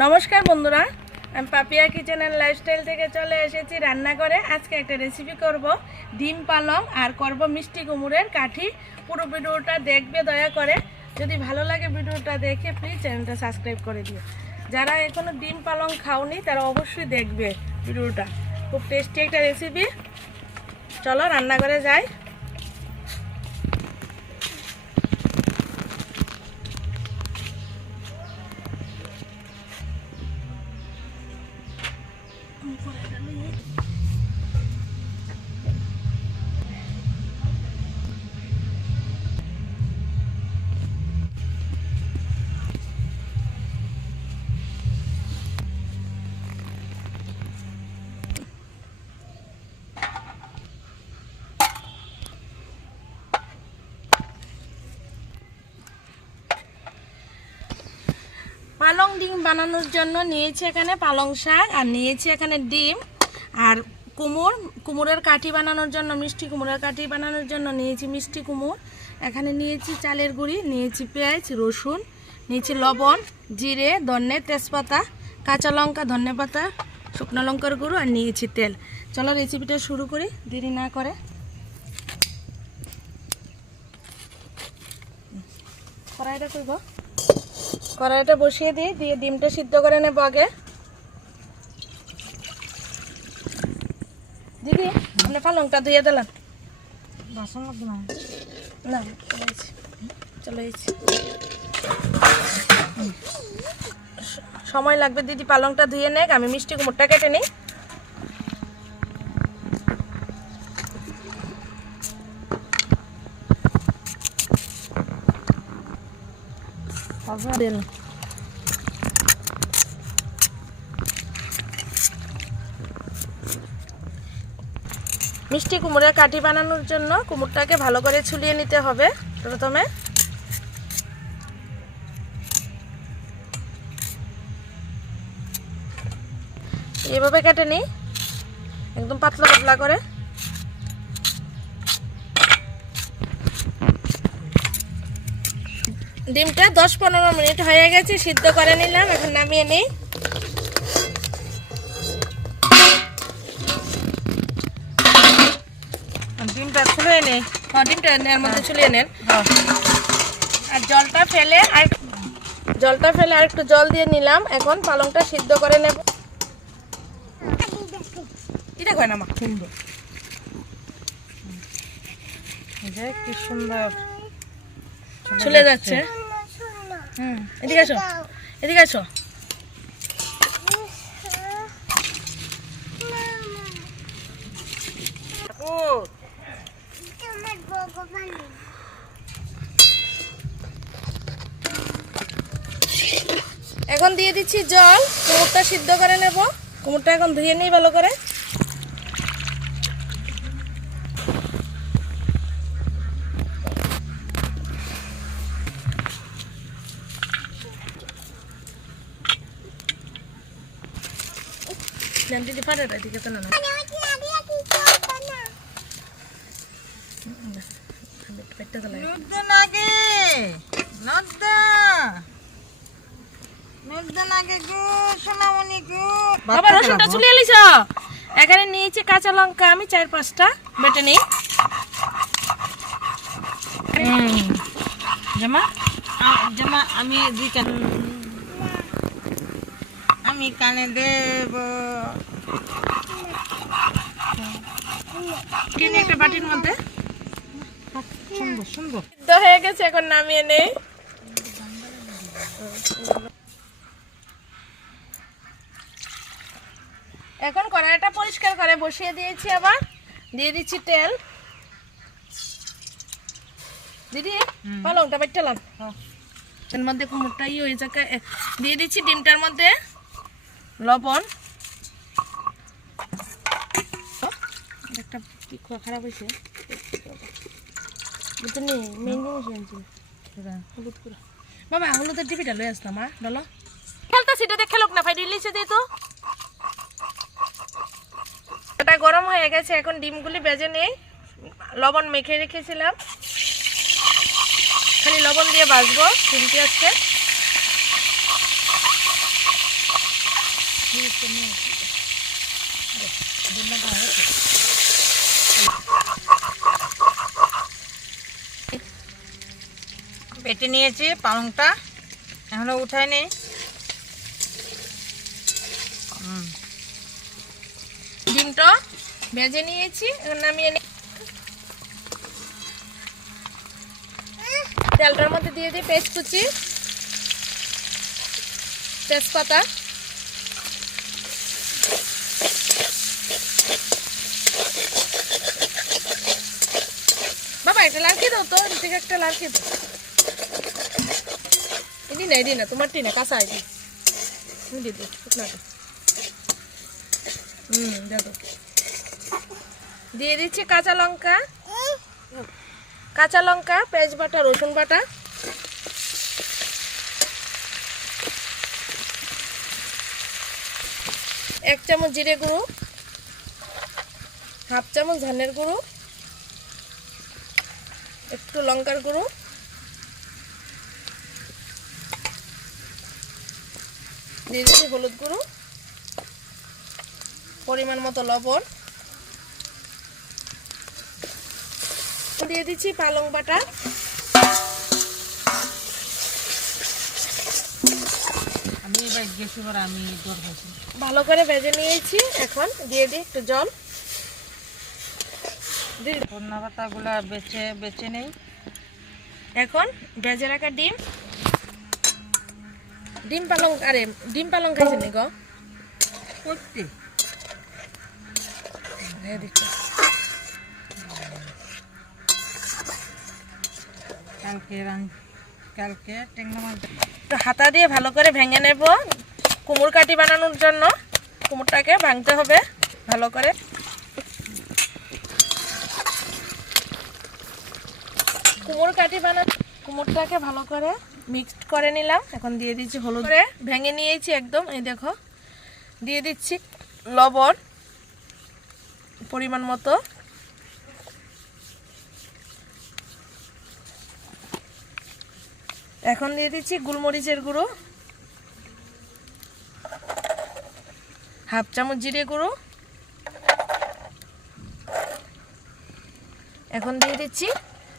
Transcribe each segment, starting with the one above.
নমস্কার বন্ধুরা, আমি পাপিয়া কিচেনের লাইফস্টাইল থেকে চলে এসেছি রান্না করে আজকে একটা রেসিপি করব, ডিম পালং আর করব মিষ্টি কুমড়ের কাঠি। পুরো ভিডিওটা দেখবে, দয়া করে। যদি ভালো লাগে ভিডিওটা দেখে প্লিজ চ্যানেলটা সাবস্ক্রাইব করে দিও। যারা এখনও ডিম পালং খাওনি, তারা অবশ্যই দেখবে ভিডিওটা। খুব টেস্টি একটা রেসিপি চলো রান্না করে যাই। পালং ডিম বানানোর জন্য নিয়েছি এখানে পালং শাক আর নিয়েছি এখানে ডিম আর কুমোর, কুমোরের কাঠি বানানোর জন্য, মিষ্টি কুমোরের কাঠি বানানোর জন্য নিয়েছি মিষ্টি কুমোর। এখানে নিয়েছি চালের গুঁড়ি, নিয়েছি পেঁয়াজ, রসুন, নিয়েছি লবণ, জিরে, ধনে তেজপাতা, কাঁচা লঙ্কা, ধনে পাতা, শুকনো লঙ্কার গুঁড়ো আর নিয়েছি তেল। চলো রেসিপিটা শুরু করি, দেরি না করে। কড়াইটা করব কড়াইটা বসিয়ে দিই দিয়ে ডিমটা সিদ্ধ করে নেব আগে। দিদি আপনি পালংটা ধুয়ে দিলাম বাসন লাগবে না? না চলে স- সময় লাগবে দিদি পালংটা ধুয়ে নেক আমি মিষ্টি কুমড়টা কেটে নিই। মিষ্টি কুমড়োর কাঠি বানানোর জন্য কুমড়টাকে ভালো করে ছুলিয়ে নিতে হবে প্রথমে। এভাবে কেটে নিই। একদম পাতলা পাতলা করে। ডিমটা দশ পনেরো মিনিট হয়ে গেছে সিদ্ধ করে নিলাম এখন নামিয়ে নিই। ডিমটা খুলে নে। হ্যাঁ ডিমটা এর মধ্যে ছুলিয়ে নেন। আর জলটা ফেলে আর জলটা ফেলে আর একটু জল দিয়ে নিলাম এখন পালংটা সিদ্ধ করে নেব। এটা কয় না মা সুন্দর কি সুন্দর। ছুলে যাচ্ছে। এদিকে এদিকে এখন দিয়ে দিচ্ছি জল। কুমড়টা সিদ্ধ করে নেব। কুমড়টা এখন ধুয়ে নিই ভালো করে। নেন দিদি পাটাটা এদিকে তো না। পেটটা তো লাগে। নদ্দ বাবা রসুনটা লিছ এখানে নিয়েছি কাঁচা লঙ্কা আমি চার পাঁচটা বেটে নিই জামা জামা আমি দুইটা আমি কানে দেব। কিনে একটা বাটির মধ্যে? সুন্দর সুন্দর সিদ্ধ হয়ে গেছে এখন নামিয়ে নেই। এখন কড়াইটা পরিষ্কার করে বসিয়ে দিয়েছি আবার। দিয়ে দিচ্ছি তেল। দিদি পালংটা বাটলাম এর মধ্যে কুমড়টা ইয়ে হয়ে যাকে। দিয়ে দিচ্ছি ডিমটার মধ্যে। লবণ। একটা খারাপ হয়েছে? হলুদের লই মা বলো। খেলতা সিটা দেখে লোক না ফাই দিলিছে দে তো। এটা গরম হয়ে গেছে এখন ডিমগুলি বেজে নেই। লবণ মেখে রেখেছিলাম। খালি লবণ দিয়ে ভাজবো ডিমটি আজকে বেটে নিয়েছি, পালংটা এখনও উঠাই নেই। ডিমটা ভেজে নিয়েছি নামিয়ে নি তেলটার মধ্যে দিয়ে দিই পেঁয়াজ তেজপাতা। বাবা এটা লাড়কি দাও তো এর একটা লাড়কি দাও। এদি না এদি না, তোমার টি না কাঁচা এদি তুমি দিয়ে দিও শুকনাটা হুম দেখো দিয়ে দিচ্ছি কাঁচা লঙ্কা। কাঁচা লঙ্কা, পেঁয়াজ বাটা, রসুন বাটা। এক চামচ জিরে গুঁড়ো। হাফ চামচ ধানের গুঁড়ো। একটু লঙ্কার গুঁড়ো। দিয়ে দিচ্ছি হলুদ গুঁড়ো পরিমাণ মতো লবণ। দিয়ে দিচ্ছি পালং বাটা। ভালো করে ভেজে নিয়েছি এখন দিয়ে দিই একটু জল। দিয়ে দিই। ধন্যা পাতাগুলা বেছে বেছে নেই। এখন ভেজে রাখা ডিম। ডিম পালং আরে ডিম পালং খাইছে নি গো? করতে এই দেখো। কালকে কালকে টেংনা মাছ হাতা দিয়ে ভালো করে ভেঙে নেব। কুমড় কাটি বানানোর জন্য কুমড়টাকে ভাঙতে হবে ভালো করে। কুমড় কাটি বানা কুমড়টাকে ভালো করে মিক্সড করে নিলাম। এখন দিয়ে দিচ্ছি হলুদ। করে ভেঙে নিয়েছি একদম এই দেখো। দিয়ে দিচ্ছি লবণ পরিমাণ মতো। এখন দিয়ে দিচ্ছি গোলমরিচের গুঁড়ো। হাফ চামচ জিরে গুঁড়ো। এখন দিয়ে দিচ্ছি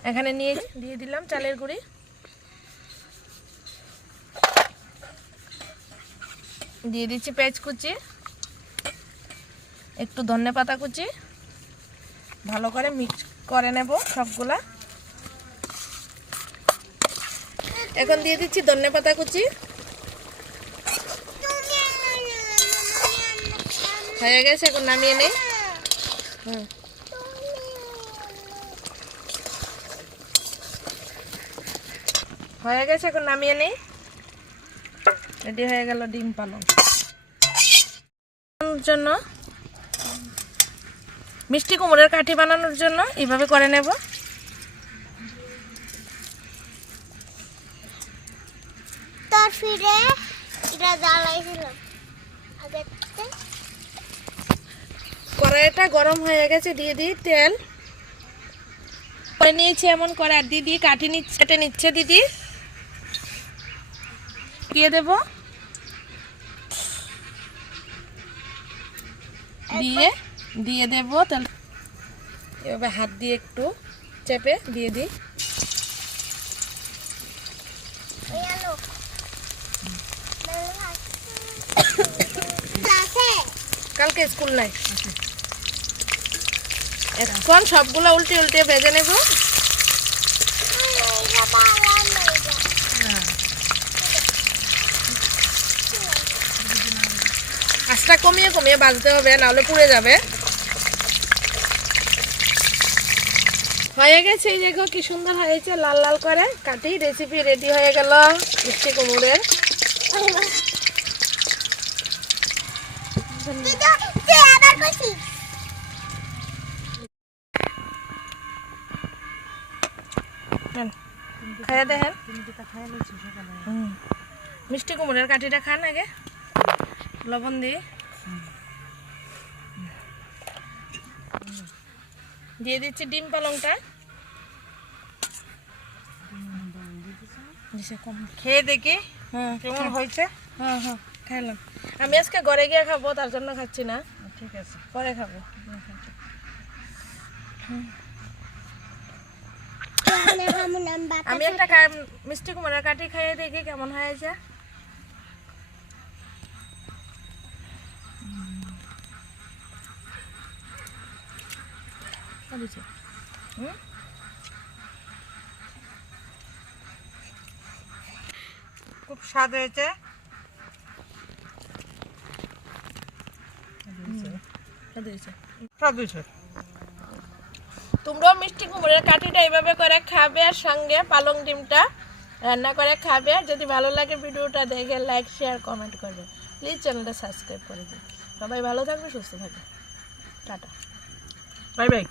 এখানে নিয়ে দিয়ে দিলাম চালের গুঁড়ি। দিয়ে দিচ্ছি পেঁয়াজ কুচি, একটু ধনে পাতা কুচি, ভালো করে মিক্স করে নেব সবগুলা। এখন দিয়ে দিচ্ছি ধনে পাতা কুচি। হয়ে গেছে, এখন নামিয়ে নেই। হুম। হয়ে গেছে, এখন নামিয়ে নেই। রেডি হয়ে গেল ডিম পালং বানানোর জন্য মিষ্টি কুমড়োর কাঠি বানানোর জন্য এইভাবে করে নেব। কড়াইটা গরম হয়ে গেছে দিয়ে দিই তেল। করে নিয়েছি এমন করে আর দিদি কাটি নিচ্ছে কেটে নিচ্ছে দিদি। দিয়ে দেব। দিয়ে দিয়ে দেব, তাহলে এভাবে হাত দিয়ে একটু চেপে দিয়ে দিই। কালকে স্কুল নাই এখন সবগুলো উল্টে উল্টে ভেজে নেব আঁচটা কমিয়ে কমিয়ে বাজতে হবে, নাহলে পুড়ে যাবে। হয়ে গেছে এই দেখো কি সুন্দর হয়েছে, লাল লাল করে কাটি রেসিপি রেডি হয়ে গেল, মিষ্টি কুমড়ের। মিষ্টি কুমড়ের কাঠিটা খান আগে, লবণ দিয়ে। দিয়ে দিচ্ছি ডিম পালংটা। খেয়ে দেখি হ্যাঁ কেমন হয়েছে। হ্যাঁ হ্যাঁ খাইলাম আমি আজকে ঘরে গিয়ে খাব তার জন্য খাচ্ছি না। ঠিক আছে। পরে খাব। আম একটা মিষ্টি কুমড়ার কাঠি খাইয়ে দেখি কেমন হয়েছে। হুম? খুব স্বাদ হয়েছে। স্বাদ হয়েছে। তোমরাও মিষ্টি কুমড়ের কাঠিটা এইভাবে করে খাবে আর সঙ্গে পালং ডিমটা রান্না করে খাবে। আর যদি ভালো লাগে ভিডিওটা দেখে লাইক শেয়ার কমেন্ট করবে। প্লিজ চ্যানেলটা সাবস্ক্রাইব করে দিন সবাই ভালো থাকবে সুস্থ থাকবে। টাটা। Bye bye